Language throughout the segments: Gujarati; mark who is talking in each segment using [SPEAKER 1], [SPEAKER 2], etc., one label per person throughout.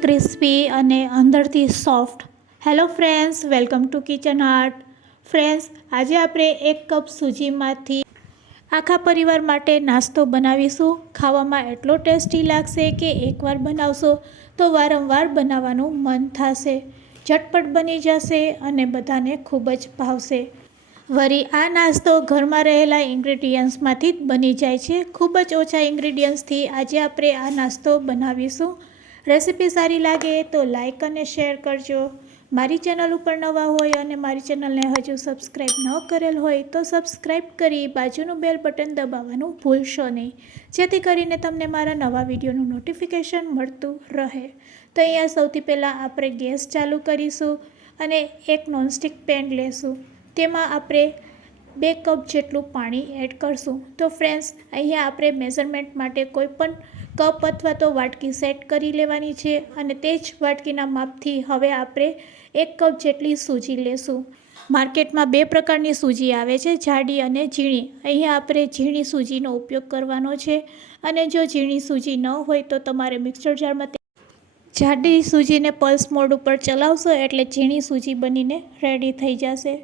[SPEAKER 1] ક્રિસ્પી અને અંદરથી soft. Hello friends welcome to kitchen art friends આજે આપણે એક કપ સૂજીમાંથી આખા પરિવાર માટે નાસ્તો બનાવીશું. ખાવામાં એટલો ટેસ્ટી લાગશે કે એકવાર બનાવશો તો વારંવાર બનાવવાનું મન થશે. ઝટપટ બની જશે અને બધાને ખૂબ જ ભાવશે. વળી આ નાસ્તો ઘરમાં રહેલા ઇન્ગ્રેડિયન્ટ્સમાંથી જ બની જાય છે. ખૂબ જ ઓછા ઇન્ગ્રેડિયન્ટ્સથી આજે આપણે આ નાસ્તો બનાવીશું. રેસીપી સારી લાગે તો લાઇક અને શેર કરજો. મારી ચેનલ ઉપર નવા હોય અને મારી ચેનલને હજુ સબસ્ક્રાઈબ ન કરેલ હોય તો સબસ્ક્રાઈબ કરી બાજુનું બેલ બટન દબાવવાનું ભૂલશો નહીં. જેથી કરીને તમને મારા નવા વિડીયોનું નોટિફિકેશન મળતું રહે. તો અહીંયા સૌથી પહેલાં આપણે ગેસ ચાલુ કરીશું અને એક નોનસ્ટિક પેન લેશું. તેમાં આપણે બે કપ જેટલું પાણી એડ કરશું. તો ફ્રેન્ડ્સ અહીંયા આપણે મેઝરમેન્ટ માટે કોઈ પણ કપ અથવા તો વાટકી સેટ કરી લેવાની છે અને તે જ વાટકીના માપથી હવે આપણે એક કપ જેટલી સૂજી લેશું. માર્કેટમાં બે પ્રકારની સૂજી આવે છે, જાડી અને ઝીણી. અહીંયા આપણે ઝીણી સૂજીનો ઉપયોગ કરવાનો છે અને જો ઝીણી સૂજી ન હોય તો તમારે મિક્સર જારમાં જાડી સૂજીને પલ્સ મોડ ઉપર ચલાવશો એટલે ઝીણી સૂજી બનીને રેડી થઈ જશે.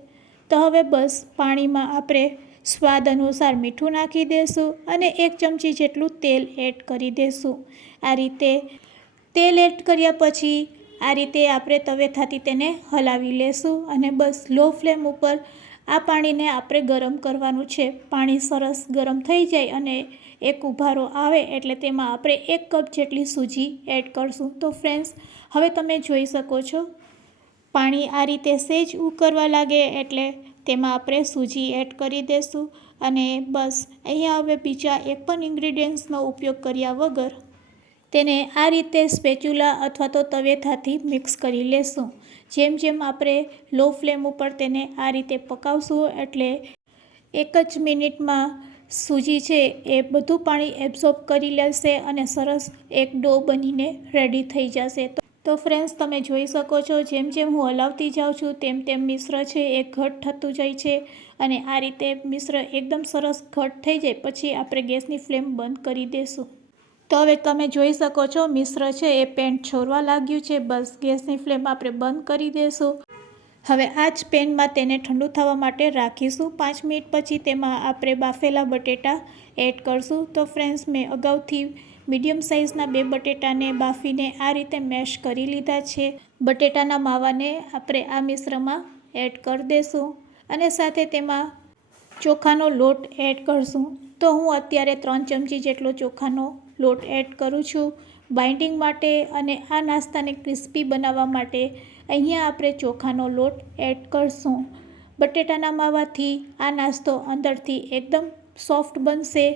[SPEAKER 1] તો હવે બસ પાણીમાં આપણે સ્વાદ અનુસાર મીઠું નાખી દઈશું અને એક ચમચી જેટલું તેલ એડ કરી દેશું. આ રીતે તેલ એડ કર્યા પછી આ રીતે આપણે તવેથાથી તેને હલાવી લેશું અને બસ લો ફ્લેમ ઉપર આ પાણીને આપણે ગરમ કરવાનું છે. પાણી સરસ ગરમ થઈ જાય અને એક ઉભારો આવે એટલે તેમાં આપણે એક કપ જેટલી સૂજી એડ કરશું. તો ફ્રેન્ડ્સ, હવે તમે જોઈ શકો છો પાણી આ રીતે સેજ ઉકળવા લાગે એટલે તેમાં આપણે સૂજી એડ કરી દઈશું અને બસ અહીંયા હવે બીજા એક પણ ઇન્ગ્રીડિયન્ટ્સનો ઉપયોગ કર્યા વગર તેને આ રીતે સ્પેચ્યુલા અથવા તો તવેથાથી મિક્સ કરી લેશું. જેમ જેમ આપણે લો ફ્લેમ ઉપર તેને આ રીતે પકાવશું એટલે એક જ મિનિટમાં સૂજી છે એ બધું પાણી એબ્ઝોર્બ કરી લેશે અને સરસ એક ડો બનીને રેડી થઈ જશે. તો ફ્રેન્ડ્સ તમે જોઈ શકો છો, જેમ જેમ હું હલાવતી જાઉં છું, તેમ તેમ મિશ્ર છે એ ઘટ થતું જાય છે અને આ રીતે મિશ્ર એકદમ સરસ ઘટ થઈ જાય, પછી આપણે ગેસની ફ્લેમ બંધ કરી દઈશું તો હવે તમે જોઈ શકો છો, મિશ્ર છે, એ પેન્ટ છોડવા લાગ્યું છે, બસ ગેસની ફ્લેમ આપણે બંધ કરી દઈશું હવે આ જ પેનમાં તેને ઠંડુ થવા માટે રાખીશું. પાંચ મિનિટ પછી તેમાં આપણે બાફેલા બટેટા એડ કરશું. તો ફ્રેન્ડ્સ મેં અગાઉથી મીડિયમ સાઇઝના બે બટેટાને બાફીને આ રીતે મેશ કરી લીધા છે. બટેટાના માવાને આપણે આ મિશ્રમાં એડ કરી દઈશું અને સાથે તેમાં ચોખાનો લોટ એડ કરશું. તો હું અત્યારે ત્રણ ચમચી જેટલો ચોખાનો લોટ એડ કરું છું. બાઇન્ડિંગ માટે અને આ નાસ્તાને ક્રિસ્પી બનાવવા માટે અહીંયા આપણે ચોખાનો લોટ એડ કરશું. બટેટાના માવાથી આ નાસ્તો અંદરથી એકદમ સોફ્ટ બનશે.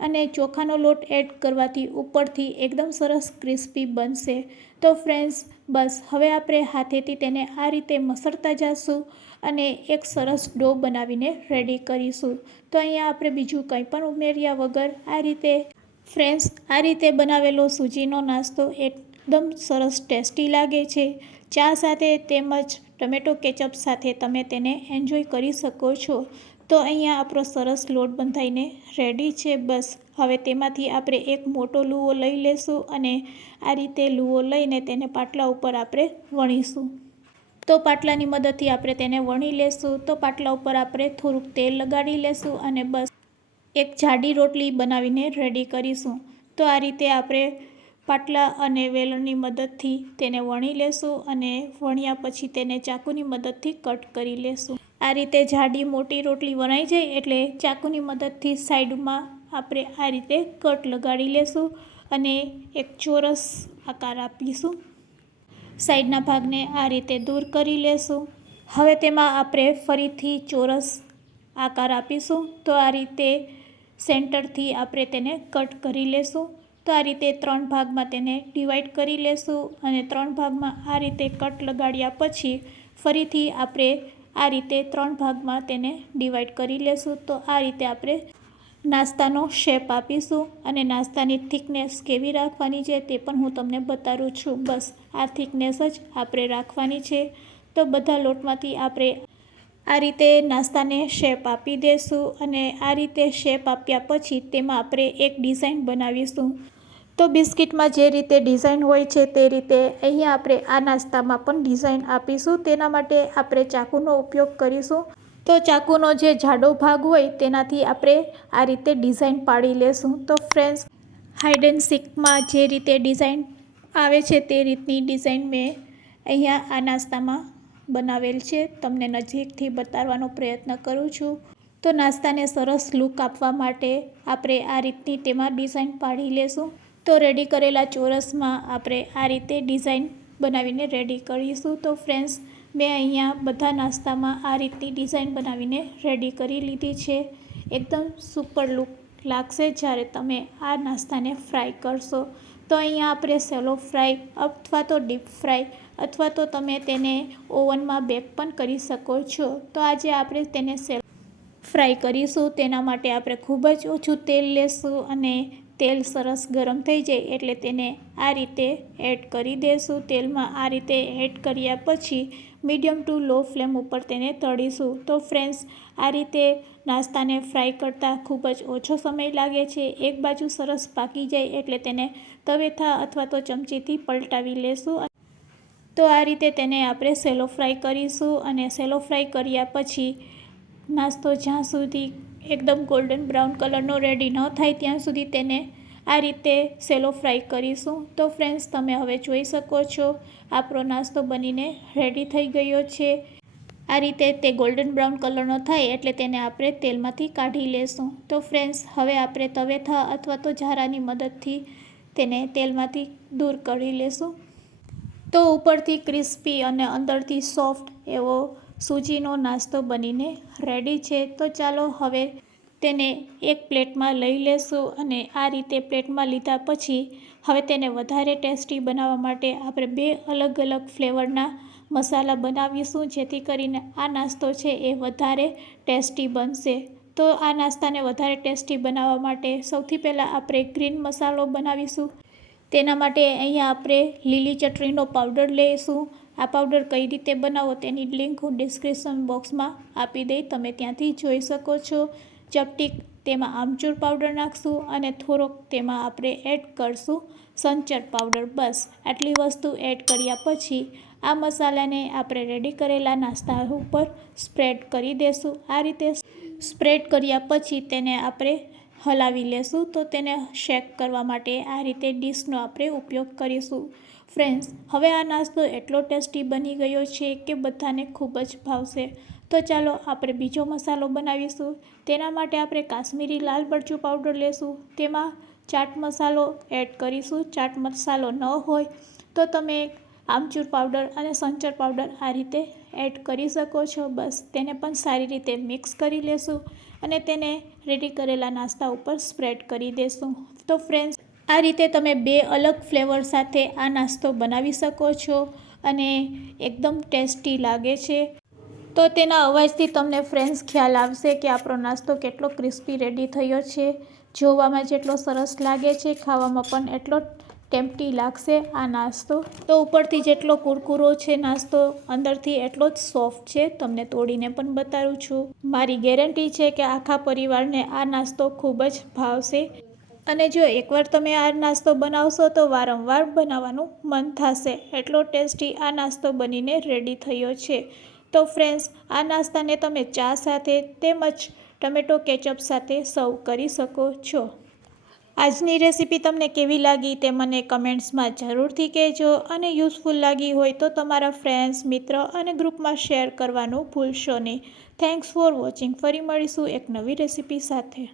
[SPEAKER 1] અને ચોખાનો લોટ એડ કરવાથી ઉપરથી એકદમ સરસ ક્રિસ્પી બનશે. તો ફ્રેન્ડ્સ, બસ હવે આપણે હાથેથી તેને આ રીતે મસળતા જઈશું અને એક સરસ ડો બનાવીને રેડી કરીશું. તો અહીંયા આપણે બીજું કંઈ પણ ઉમેર્યા વગર આ રીતે ફ્રેન્ડ્સ, આ રીતે બનાવેલો સૂજીનો નાસ્તો એકદમ સરસ ટેસ્ટી લાગે છે. ચા સાથે તેમજ ટમેટો કેચઅપ સાથે તમે તેને એન્જોય કરી શકો છો. તો અહીંયા આપણો સરસ લોટ બંધાઈને રેડી છે, બસ. હવે તેમાંથી આપણે એક મોટો લૂવો લઈ લેશું અને આ રીતે લૂવો લઈને તેને પાટલા ઉપર આપણે વણીશું. તો પાટલાની મદદથી આપણે તેને વણી લેશું. તો પાટલા ઉપર આપણે થોડુંક તેલ લગાડી લેશું અને બસ એક જાડી રોટલી બનાવીને રેડી કરીશું. તો આ રીતે આપણે પાટલા અને વેલણની મદદથી તેને વણી લેશું અને વણ્યા પછી તેને ચાકુની મદદથી કટ કરી લેશું. આ રીતે જાડી મોટી રોટલી વણાઈ જાય એટલે ચાકુની મદદથી સાઈડમાં આપણે આ રીતે કટ લગાડી લેશું અને એક ચોરસ આકાર આપીશું. સાઈડના ભાગને આ રીતે દૂર કરી લેશું. હવે તેમાં આપણે ફરીથી ચોરસ આકાર આપીશું. તો આ રીતે સેન્ટરથી આપણે તેને કટ કરી લેશું. તો આ રીતે ત્રણ ભાગમાં તેને ડિવાઈડ કરી લેશું અને ત્રણ ભાગમાં આ રીતે કટ લગાડ્યા પછી ફરીથી આપણે આ રીતે ત્રણ ભાગમાં તેને ડિવાઈડ કરી લેશું. તો આ રીતે આપણે નાસ્તાનો શેપ આપીશું અને નાસ્તાની થિકનેસ કેવી રાખવાની છે તે પણ હું તમને બતાવું છું. બસ, આ થિકનેસ જ આપણે રાખવાની છે. તો બધા લોટમાંથી આપણે આ રીતે નાસ્તાને શેપ આપી દઈશું અને આ રીતે શેપ આપ્યા પછી તેમાં આપણે એક ડિઝાઇન બનાવીશું. તો બિસ્કિટમાં જે રીતે ડિઝાઇન હોય છે તે રીતે અહીંયા આપણે આ નાસ્તામાં પણ ડિઝાઇન આપીશું. તેના માટે આપણે ચાકુનો ઉપયોગ કરીશું. તો ચાકુનો જે જાડો ભાગ હોય તેનાથી આપણે આ રીતે ડિઝાઇન પાડી લેશું. તો ફ્રેન્ડ્સ, હાઇડ એન્ડ સીકમાં જે રીતે ડિઝાઇન આવે છે તે રીતની ડિઝાઇન મેં અહીંયા આ નાસ્તામાં બનાવેલ છે. તમને નજીકથી બતાવવાનો પ્રયત્ન કરું છું. તો નાસ્તાને સરસ લુક આપવા માટે આપણે આ રીતની તેમાં ડિઝાઇન પાડી લેશું. તો રેડી કરેલા ચોરસમાં આપણે આ રીતે ડિઝાઇન બનાવીને રેડી કરીશું. તો ફ્રેન્ડ્સ મેં અહીંયા બધા નાસ્તામાં આ રીતની ડિઝાઇન બનાવીને રેડી કરી લીધી છે. એકદમ સુપર લુક લાગશે જ્યારે તમે આ નાસ્તાને ફ્રાય કરશો. તો અહીંયા આપણે સેલો ફ્રાય અથવા તો ડીપ ફ્રાય અથવા તો તમે તેને ઓવનમાં બેક પણ કરી શકો છો. તો આજે આપણે તેને સેલ ફ્રાય કરીશું. તેના માટે આપણે ખૂબ જ ઓછું તેલ લેશું અને તેલ સરસ ગરમ થઈ જાય એટલે તેને આ રીતે એડ કરી દેશું. તેલમાં આ રીતે એડ કર્યા પછી મીડિયમ ટુ લો ફ્લેમ ઉપર તેને તળીશું. તો ફ્રેન્ડ્સ, આ રીતે નાસ્તાને ફ્રાય કરતાં ખૂબ જ ઓછો સમય લાગે છે. એક બાજુ સરસ પાકી જાય એટલે તેને તવેથા અથવા તો ચમચીથી પલટાવી લેશું. તો આ રીતે તેને આપણે સેલો ફ્રાય કરીશું અને સેલો ફ્રાય કર્યા પછી નાસ્તો જ્યાં સુધી એકદમ ગોલ્ડન બ્રાઉન કલરનો રેડી ન થાય ત્યાં સુધી તેને આ રીતે સેલો ફ્રાય કરીશું. તો ફ્રેન્ડ્સ તમે હવે જોઈ શકો છો આપણો નાસ્તો બનીને રેડી થઈ ગયો છે. આ રીતે તે ગોલ્ડન બ્રાઉન કલરનો થાય એટલે તેને આપણે તેલમાંથી કાઢી લેશું. તો ફ્રેન્ડ્સ હવે આપણે તવેથા અથવા તો ઝારાની મદદથી તેને તેલમાંથી દૂર કરી લેશું. તો ઉપરથી ક્રિસ્પી અને અંદરથી સોફ્ટ એવો સૂજીનો નાસ્તો બનીને રેડી છે, તો ચાલો હવે તેને એક પ્લેટમાં લઈ લેશું અને આ રીતે પ્લેટમાં લીધા પછી હવે તેને વધારે ટેસ્ટી બનાવવા માટે આપણે બે અલગ અલગ ફ્લેવરના મસાલા બનાવીશું, જેથી કરીને આ નાસ્તો છે એ વધારે ટેસ્ટી બનશે. તો આ નાસ્તાને વધારે ટેસ્ટી બનાવવા માટે સૌથી પહેલાં આપણે ગ્રીન મસાલો બનાવીશું. તેના માટે અહીંયા આપણે લીલી ચટણીનો પાવડર લઈશું આ પાવડર કઈ રીતે બનાવો તેની લિંક હું ડિસ્ક્રિપ્શન બોક્સમાં આપી દઈ તમે ત્યાંથી જોઈ શકો છો. ચપટીક તેમાં આમચૂર પાવડર નાખશું અને થોડોક તેમાં આપણે એડ કરશું સંચર પાવડર. બસ, આટલી વસ્તુ એડ કર્યા પછી આ મસાલાને આપણે રેડી કરેલા નાસ્તા ઉપર સ્પ્રેડ કરી દેશું. આ રીતે સ્પ્રેડ કર્યા પછી તેને આપણે હલાવી લેશું તો તેને શેક કરવા માટે આ રીતે ડીશનો આપણે ઉપયોગ કરીશું. ફ્રેન્ડ્સ, હવે આ નાસ્તો એટલો ટેસ્ટી બની ગયો છે કે બધાને ખૂબ જ ભાવશે. તો ચાલો આપણે બીજો મસાલો બનાવીશું. તેના માટે આપણે કાશ્મીરી લાલ મરચું પાવડર લેશું. તેમાં ચાટ મસાલો એડ કરીશું. ચાટ મસાલો ન હોય તો તમે આમચૂર પાવડર અને સંચર પાવડર આ રીતે એડ કરી શકો છો. બસ, તેને પણ સારી રીતે મિક્સ કરી લેશું. અને તેને રેડી કરેલા નાસ્તા ઉપર સ્પ્રેડ કરી દેશું. તો ફ્રેન્ડ્સ આ રીતે તમે બે અલગ ફ્લેવર સાથે આ નાસ્તો બનાવી શકો છો અને એકદમ ટેસ્ટી લાગે છે. તો તેના અવાજથી તમને ફ્રેન્ડ્સ ખ્યાલ આવશે કે આપણો નાસ્તો કેટલો ક્રિસ્પી રેડી થયો છે. જોવામાં જેટલો સરસ લાગે છે, ખાવામાં પણ એટલો ટેમ્પટી લાગશે આ નાસ્તો. તો ઉપરથી જેટલો કુરકુરો છે નાસ્તો, અંદરથી એટલો જ સોફ્ટ છે. તમને તોડીને પણ બતાવું છું. મારી ગેરંટી છે કે આખા પરિવારને આ નાસ્તો ખૂબ જ ભાવશે. અને જો એકવાર તમે આ નાસ્તો બનાવશો તો વારંવાર બનાવવાનું મન થશે. એટલો ટેસ્ટી આ નાસ્તો બનીને રેડી થયો છે. તો ફ્રેન્ડ્સ આ નાસ્તાને તમે ચા સાથે તેમજ ટમેટો કેચઅપ સાથે સર્વ કરી શકો છો. આજની રેસીપી તમને કેવી લાગી તે મને કમેન્ટ્સમાં જરૂરથી કહેજો અને યુઝફુલ લાગી હોય તો તમારા ફ્રેન્ડ્સ, મિત્ર અને ગ્રુપમાં શેર કરવાનું ભૂલશો નહીં. Thanks for watching. ફરી મળીશું એક નવી રેસીપી સાથે.